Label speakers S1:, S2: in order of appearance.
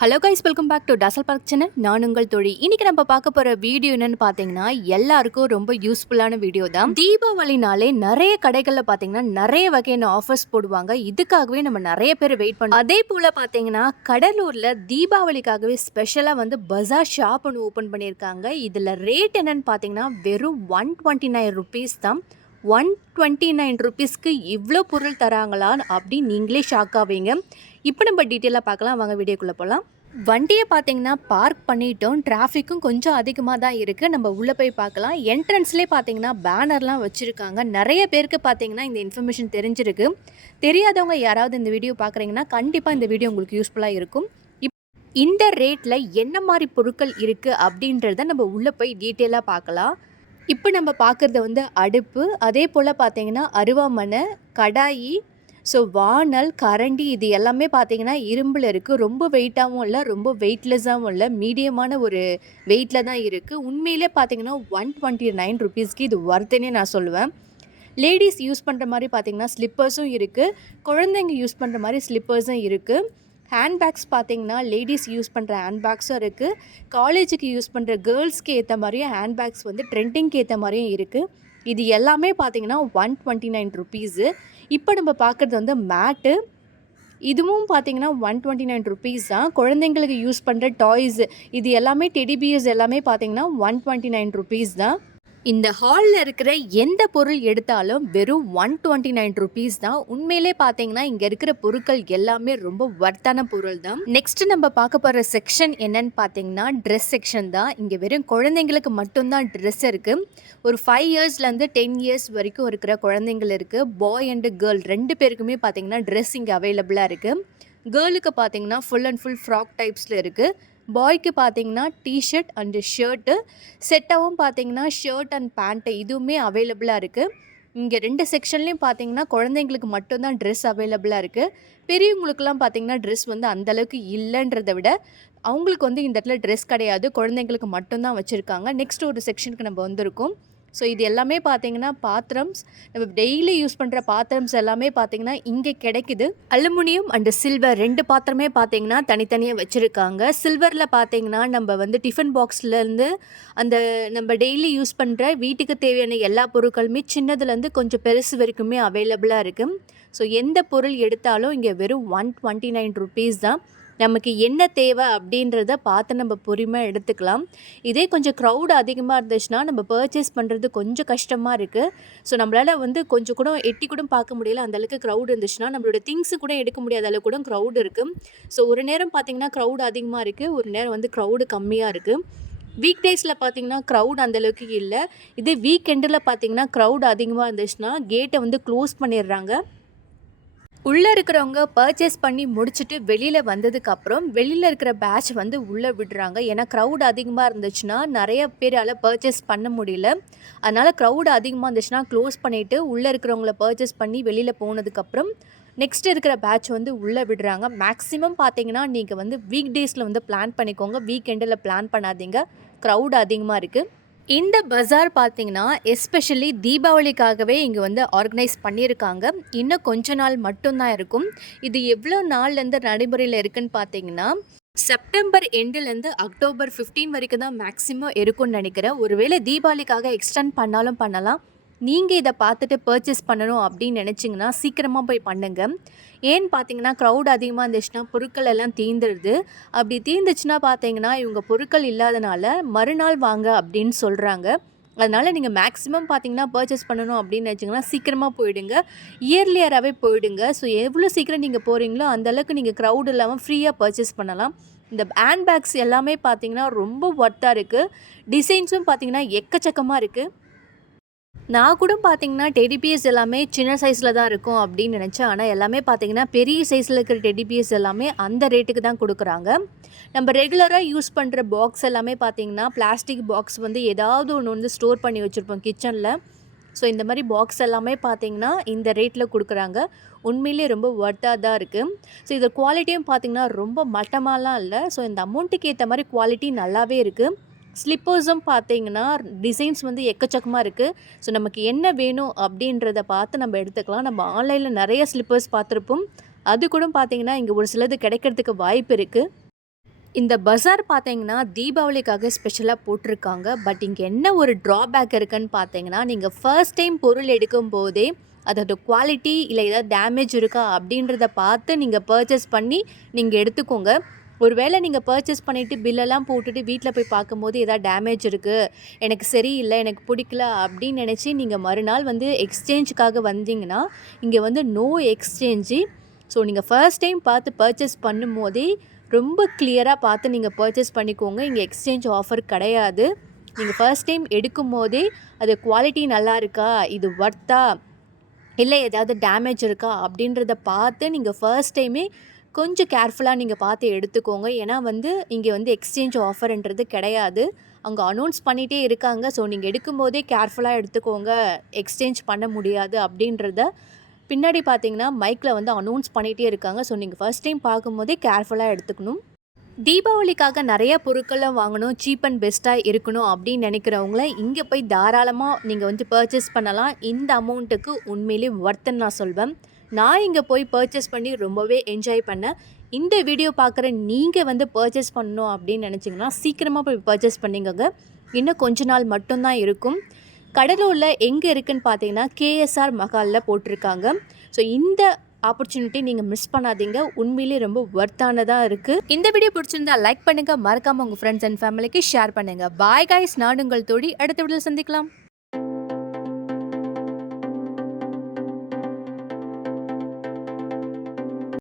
S1: Hello guys welcome back to tassel park channel நான் உங்கள் தொழி. இன்னைக்கு நம்ம பார்க்க போற வீடியோ என்னன்னு பார்த்தீங்கன்னா எல்லாருக்கும் ரொம்ப யூஸ்ஃபுல்லான வீடியோ தான். தீபாவளினாலே நிறைய கடைகளில் பார்த்தீங்கன்னா நிறைய வகையான ஆஃபர்ஸ் போடுவாங்க. இதுக்காகவே நம்ம நிறைய பேர் வெயிட் பண்ணோம். அதே போல் பார்த்தீங்கன்னா கடலூரில் தீபாவளிக்காகவே ஸ்பெஷலாக வந்து பஜார் ஷாப் ஒன்று ஓப்பன் பண்ணியிருக்காங்க. இதில் ரேட் என்னன்னு பார்த்தீங்கன்னா வெறும் ஒன் டுவெண்ட்டி நைன் ருபீஸ் தான். ஒன் டுவெண்ட்டி நைன் ருபீஸ்க்கு இவ்வளோ பொருள் தராங்களான்னு அப்படின்னு நீங்களே ஷாக் ஆவீங்க. இப்போ நம்ம டீட்டெயிலாக பார்க்கலாம். வாங்க வீடியோக்குள்ளே போகலாம் வண்டியை பார்த்தீங்கன்னா பார்க் பண்ணிட்டோம். டிராஃபிக்கும் கொஞ்சம் அதிகமாக தான் இருக்குது நம்ம உள்ளே போய் பார்க்கலாம். என்ட்ரன்ஸ்லேயே பார்த்தீங்கன்னா பேனர்லாம் வச்சுருக்காங்க. நிறைய பேருக்கு பார்த்தீங்கன்னா இந்த இன்ஃபர்மேஷன் தெரிஞ்சிருக்கு. தெரியாதவங்க யாராவது இந்த வீடியோ பார்க்குறீங்கன்னா கண்டிப்பாக இந்த வீடியோ உங்களுக்கு யூஸ்ஃபுல்லாக இருக்கும். இப் இந்த ரேட்டில் என்ன மாதிரி பொருட்கள் இருக்குது அப்படின்றத நம்ம உள்ளே போய் டீட்டெயிலாக பார்க்கலாம். இப்போ நம்ம பார்க்குறது வந்து அடுப்பு. அதே போல் பார்த்தீங்கன்னா அருவாமனை கடாயி ஸோ வானல் கரண்டி இது எல்லாமே பார்த்தீங்கன்னா இரும்பில் இருக்குது ரொம்ப வெயிட்டாகவும் இல்லை ரொம்ப வெயிட்லெஸ்ஸாகவும் இல்லை மீடியமான ஒரு வெயிட்டில் தான் இருக்குது உண்மையிலே பார்த்தீங்கன்னா ஒன் டுவெண்ட்டி நைன் ருபீஸ்க்கு இது ஒர்த்துன்னே நான் சொல்லுவேன். லேடிஸ் யூஸ் பண்ணுற மாதிரி பார்த்தீங்கன்னா ஸ்லிப்பர்ஸும் இருக்குது குழந்தைங்க யூஸ் பண்ணுற மாதிரி ஸ்லிப்பர்ஸும் இருக்குது ஹேண்ட்பேக்ஸ் பார்த்தீங்கன்னா லேடிஸ் யூஸ் பண்ணுற ஹேண்ட்பேக்ஸும் இருக்குது காலேஜுக்கு யூஸ் பண்ணுற கேர்ள்ஸ்க்கு ஏற்ற மாதிரியும் ஹேண்ட்பேக்ஸ் வந்து ட்ரெண்டிங்க்கு ஏற்ற மாதிரியும் இருக்குது இது எல்லாமே பார்த்தீங்கன்னா ஒன் டுவெண்ட்டி நைன் ருபீஸு இப்போ நம்ம பார்க்குறது வந்து மேட்டு இதுவும் பார்த்தீங்கன்னா ஒன் டுவெண்ட்டி நைன் ருபீஸ் தான். குழந்தைங்களுக்கு யூஸ் பண்ணுற டாய்ஸு இது எல்லாமே டெடிபியர்ஸ் எல்லாமே பார்த்தீங்கன்னா ஒன் டுவெண்ட்டி நைன் ருபீஸ் தான். இந்த ஹாலில் இருக்கிற எந்த பொருள் எடுத்தாலும் வெறும் ஒன் டுவெண்ட்டி நைன் ருபீஸ் தான். உண்மையிலே பார்த்தீங்கன்னா இங்கே இருக்கிற பொருட்கள் எல்லாமே ரொம்ப வர்த்தான பொருள் தான். நெக்ஸ்ட் நம்ம பார்க்க போகிற செக்ஷன் என்னன்னு பார்த்தீங்கன்னா ட்ரெஸ் செக்ஷன் தான். இங்கே வெறும் குழந்தைங்களுக்கு மட்டும்தான் ட்ரெஸ் இருக்குது ஒரு ஃபைவ் இயர்ஸ்லேருந்து டென் இயர்ஸ் வரைக்கும் இருக்கிற குழந்தைங்கள் இருக்குது பாய் அண்டு கேர்ள் ரெண்டு பேருக்குமே பார்த்தீங்கன்னா ட்ரெஸ் இங்கே அவைலபிளாக இருக்குது கேர்ளுக்கு பார்த்தீங்கன்னா ஃபுல் அண்ட் ஃபுல் ஃப்ராக் டைப்ஸில் இருக்குது பாய்க்கு பார்த்தீங்கன்னா டிஷர்ட் அண்டு ஷர்ட்டு செட்டாகவும் பார்த்தீங்கன்னா ஷர்ட் அண்ட் பேண்ட்டு இதுவுமே அவைலபிளாக இருக்குது இங்கே ரெண்டு செக்ஷன்லேயும் பார்த்தீங்கன்னா குழந்தைங்களுக்கு மட்டும்தான் ட்ரெஸ் அவைலபிளாக இருக்குது பெரியவங்களுக்குலாம் பார்த்தீங்கன்னா ட்ரெஸ் வந்து அந்தளவுக்கு இல்லைன்றதை விட அவங்களுக்கு வந்து இந்த இடத்துல ட்ரெஸ் கிடையாது. குழந்தைங்களுக்கு மட்டும்தான் வச்சுருக்காங்க. நெக்ஸ்ட் ஒரு செக்ஷனுக்கு நம்ம வந்திருக்கோம். ஸோ இது எல்லாமே பார்த்தீங்கன்னா பாத்திரம்ஸ். நம்ம டெய்லி யூஸ் பண்ணுற பாத்திரம்ஸ் எல்லாமே பார்த்தீங்கன்னா இங்கே கிடைக்குது. அலுமினியம் அண்டு சில்வர் ரெண்டு பாத்திரமே பார்த்தீங்கன்னா தனித்தனியாக வச்சுருக்காங்க. சில்வரில் பார்த்தீங்கன்னா நம்ம வந்து டிஃபன் பாக்ஸ்லேருந்து அந்த நம்ம டெய்லி யூஸ் பண்ணுற வீட்டுக்கு தேவையான எல்லா பொருட்களுமே சின்னதுலேருந்து கொஞ்சம் பெருசு வரைக்குமே அவைலபிளாக இருக்குது ஸோ எந்த பொருள் எடுத்தாலும் இங்கே வெறும் ஒன் டுவெண்ட்டி நைன் ருபீஸ் தான். நமக்கு என்ன தேவை அப்படின்றத பார்த்து நம்ம பொறுமையாக எடுத்துக்கலாம். இதே கொஞ்சம் க்ரௌடு அதிகமாக இருந்துச்சுன்னா நம்ம பர்ச்சேஸ் பண்ணுறது கொஞ்சம் கஷ்டமாக இருக்குது ஸோ நம்மளால் வந்து கொஞ்சம் கூட எட்டி கூட பார்க்க முடியல. அந்தளவுக்கு க்ரௌட் இருந்துச்சுன்னா நம்மளோட திங்ஸு கூட எடுக்க முடியாத அளவுக்கு கூட க்ரௌடு இருக்குது ஸோ ஒரு நேரம் பார்த்திங்கன்னா க்ரௌட் அதிகமாக இருக்குது ஒரு நேரம் வந்து க்ரௌடு கம்மியாக இருக்குது வீக் டேஸில் பார்த்தீங்கன்னா க்ரௌட் அந்தளவுக்கு இல்லை. இதே வீக்கெண்டில் பார்த்தீங்கன்னா க்ரௌட் அதிகமாக இருந்துச்சுன்னா கேட்டை வந்து க்ளோஸ் பண்ணிடுறாங்க. உள்ளே இருக்கிறவங்க பர்ச்சேஸ் பண்ணி முடிச்சுட்டு வெளியில் வந்ததுக்கப்புறம் வெளியில் இருக்கிற பேட்ச் வந்து உள்ளே விடுறாங்க. ஏன்னா க்ரௌட் அதிகமாக இருந்துச்சுன்னா நிறைய பேரால் பர்ச்சேஸ் பண்ண முடியல. அதனால் க்ரௌட் அதிகமாக இருந்துச்சுன்னா க்ளோஸ் பண்ணிவிட்டு உள்ளே இருக்கிறவங்கள பர்ச்சேஸ் பண்ணி வெளியில் போனதுக்கப்புறம் நெக்ஸ்ட் இருக்கிற பேட்ச் வந்து உள்ளே விடுறாங்க. மேக்ஸிமம் பார்த்தீங்கன்னா நீங்கள் வந்து வீக் டேஸில் வந்து பிளான் பண்ணிக்கோங்க. வீக்கெண்டில் பிளான் பண்ணாதீங்க. க்ரௌட் அதிகமாக இருக்குது இந்த பஜார் பார்த்தீங்கன்னா எஸ்பெஷலி தீபாவளிக்காகவே இங்கே வந்து ஆர்கனைஸ் பண்ணியிருக்காங்க. இன்னும் கொஞ்ச நாள் மட்டும்தான் இருக்கும். இது எவ்வளோ நாள்லேருந்து நடைமுறையில் இருக்குன்னு பார்த்தீங்கன்னா செப்டம்பர் எண்டுலேருந்து அக்டோபர் ஃபிஃப்டீன் வரைக்கும் தான் மேக்ஸிமம் இருக்கும்னு நினைக்கிறேன். ஒருவேளை தீபாவளிக்காக எக்ஸ்டெண்ட் பண்ணாலும் பண்ணலாம். நீங்கள் இதை பார்த்துட்டு பர்ச்சேஸ் பண்ணணும் அப்படின்னு நினச்சிங்கன்னா சீக்கிரமாக போய் பண்ணுங்கள் ஏன்னு பார்த்தீங்கன்னா க்ரௌட் அதிகமாக இருந்துச்சுன்னா பொருட்கள் எல்லாம் தீந்துடுது அப்படி தீர்ந்துச்சுன்னா பார்த்தீங்கன்னா இவங்க பொருட்கள் இல்லாதனால மறுநாள் வாங்க அப்படின்னு சொல்கிறாங்க அதனால் நீங்கள் மேக்ஸிமம் பார்த்தீங்கன்னா பர்ச்சேஸ் பண்ணணும் அப்படின்னு நினச்சிங்கன்னா சீக்கிரமாக போயிடுங்க. இயர்லியராகவே போயிடுங்க. ஸோ எவ்வளோ சீக்கிரம் நீங்கள் போகிறீங்களோ அந்தளவுக்கு நீங்கள் க்ரௌட் இல்லாமல் ஃப்ரீயாக பர்ச்சேஸ் பண்ணலாம். இந்த ஹேண்ட் பேக்ஸ் எல்லாமே பார்த்தீங்கன்னா ரொம்ப ஒர்த்தாக இருக்குது டிசைன்ஸும் பார்த்தீங்கன்னா எக்கச்சக்கமாக இருக்குது நான் கூட பார்த்தீங்கன்னா டெடிபிஎஸ் எல்லாமே சின்ன சைஸில் தான் இருக்கும் அப்படின்னு நினச்சேன். ஆனால் எல்லாமே பார்த்தீங்கன்னா பெரிய சைஸில் இருக்கிற டெடிபிஎஸ் எல்லாமே அந்த ரேட்டுக்கு தான் கொடுக்குறாங்க. நம்ம ரெகுலராக யூஸ் பண்ணுற பாக்ஸ் எல்லாமே பார்த்தீங்கன்னா பிளாஸ்டிக் பாக்ஸ் வந்து ஏதாவது ஒன்று வந்து ஸ்டோர் பண்ணி வச்சுருப்போம் கிச்சனில் ஸோ இந்த மாதிரி பாக்ஸ் எல்லாமே பார்த்தீங்கன்னா இந்த ரேட்டில் கொடுக்குறாங்க. உண்மையிலே ரொம்ப ஒர்த்தாக தான் இருக்குது ஸோ இது குவாலிட்டியும் பார்த்தீங்கன்னா ரொம்ப மட்டமாலாம் இல்லை. ஸோ இந்த அமௌண்ட்டுக்கு ஏற்ற மாதிரி குவாலிட்டி நல்லாவே இருக்குது ஸ்லிப்பர்ஸும் பார்த்தீங்கன்னா டிசைன்ஸ் வந்து எக்கச்சக்கமாக இருக்குது ஸோ நமக்கு என்ன வேணும் அப்படின்றத பார்த்து நம்ம எடுத்துக்கலாம். நம்ம ஆன்லைனில் நிறைய ஸ்லிப்பர்ஸ் பார்த்துருப்போம். அது கூட பார்த்தீங்கன்னா இங்கே ஒரு சிலது கிடைக்கிறதுக்கு வாய்ப்பு இருக்குது இந்த பஜார் பார்த்தீங்கன்னா தீபாவளிக்காக ஸ்பெஷலாக போட்டிருக்காங்க. பட் இங்கே என்ன ஒரு ட்ராபேக் இருக்குன்னு பார்த்தீங்கன்னா நீங்கள் ஃபர்ஸ்ட் டைம் பொருள் எடுக்கும் போதே அதோட குவாலிட்டி இல்லை ஏதாவது டேமேஜ் இருக்கா அப்படின்றத பார்த்து நீங்கள் பர்ச்சேஸ் பண்ணி நீங்கள் எடுத்துக்கோங்க. ஒருவேளை நீங்கள் பர்ச்சேஸ் பண்ணிவிட்டு பில்லெல்லாம் போட்டுட்டு வீட்டில் போய் பார்க்கும்போது எதாவது டேமேஜ் இருக்குது எனக்கு சரியில்லை எனக்கு பிடிக்கல அப்படின்னு நினச்சி நீங்கள் மறுநாள் வந்து எக்ஸ்சேஞ்சுக்காக வந்தீங்கன்னா இங்கே வந்து நோ எக்ஸ்சேஞ்சு ஸோ நீங்கள் ஃபர்ஸ்ட் டைம் பார்த்து பர்ச்சேஸ் பண்ணும் போதே ரொம்ப கிளியராக பார்த்து நீங்கள் பர்ச்சேஸ் பண்ணிக்கோங்க. இங்கே எக்ஸ்சேஞ்ச் ஆஃபர் கிடையாது. நீங்கள் ஃபர்ஸ்ட் டைம் எடுக்கும் போதே அது குவாலிட்டி நல்லா இருக்கா இது ஒர்த்தா இல்லை ஏதாவது டேமேஜ் இருக்கா அப்படின்றத பார்த்து நீங்கள் ஃபர்ஸ்ட் டைமே கொஞ்சம் கேர்ஃபுல்லாக நீங்கள் பார்த்து எடுத்துக்கோங்க. ஏன்னா வந்து இங்கே வந்து எக்ஸ்சேஞ்ச் ஆஃபர்ன்றது கிடையாது. அங்கே அனௌன்ஸ் பண்ணிகிட்டே இருக்காங்க. ஸோ நீங்கள் எடுக்கும்போதே கேர்ஃபுல்லாக எடுத்துக்கோங்க. எக்ஸ்சேஞ்ச் பண்ண முடியாது அப்படின்றத. பின்னாடி பார்த்தீங்கன்னா மைக்கில் வந்து அனௌன்ஸ் பண்ணிகிட்டே இருக்காங்க. ஸோ நீங்கள் ஃபர்ஸ்ட் டைம் பார்க்கும்போதே கேர்ஃபுல்லாக எடுத்துக்கணும். தீபாவளிக்காக நிறைய பொருட்களை வாங்கணும். சீப் அண்ட் பெஸ்ட்டாக இருக்கணும் அப்படின்னு நினைக்கிறவங்கள இங்கே போய் தாராளமாக நீங்கள் வந்து பர்ச்சேஸ் பண்ணலாம். இந்த அமௌண்ட்டுக்கு உண்மையிலே ஒர்த்துன்னு நான் சொல்வேன். நான் இங்கே போய் பர்ச்சேஸ் பண்ணி ரொம்பவே என்ஜாய் பண்ணேன். இந்த வீடியோ பார்க்குற நீங்கள் வந்து பர்ச்சேஸ் பண்ணணும் அப்படின்னு நினச்சிங்கன்னா சீக்கிரமாக போய் பர்ச்சேஸ் பண்ணிக்கோங்க. இன்னும் கொஞ்ச நாள் மட்டும்தான் இருக்கும். கடலூரில் எங்கே இருக்குதுன்னு பார்த்தீங்கன்னா கேஎஸ்ஆர் மஹாலில் போட்டிருக்காங்க. ஸோ இந்த ஆப்பர்ச்சுனிட்டி நீங்கள் மிஸ் பண்ணாதீங்க. உண்மையிலேயே ரொம்ப ஒர்த்தானதாக இருக்குது இந்த வீடியோ பிடிச்சிருந்தா லைக் பண்ணுங்கள் மறக்காமல் உங்கள் ஃப்ரெண்ட்ஸ் அண்ட் ஃபேமிலிக்கு ஷேர் பண்ணுங்கள் பாய் காய்ஸ் நாடுங்கள் தோடி அடுத்த வீடியோ சந்திக்கலாம்.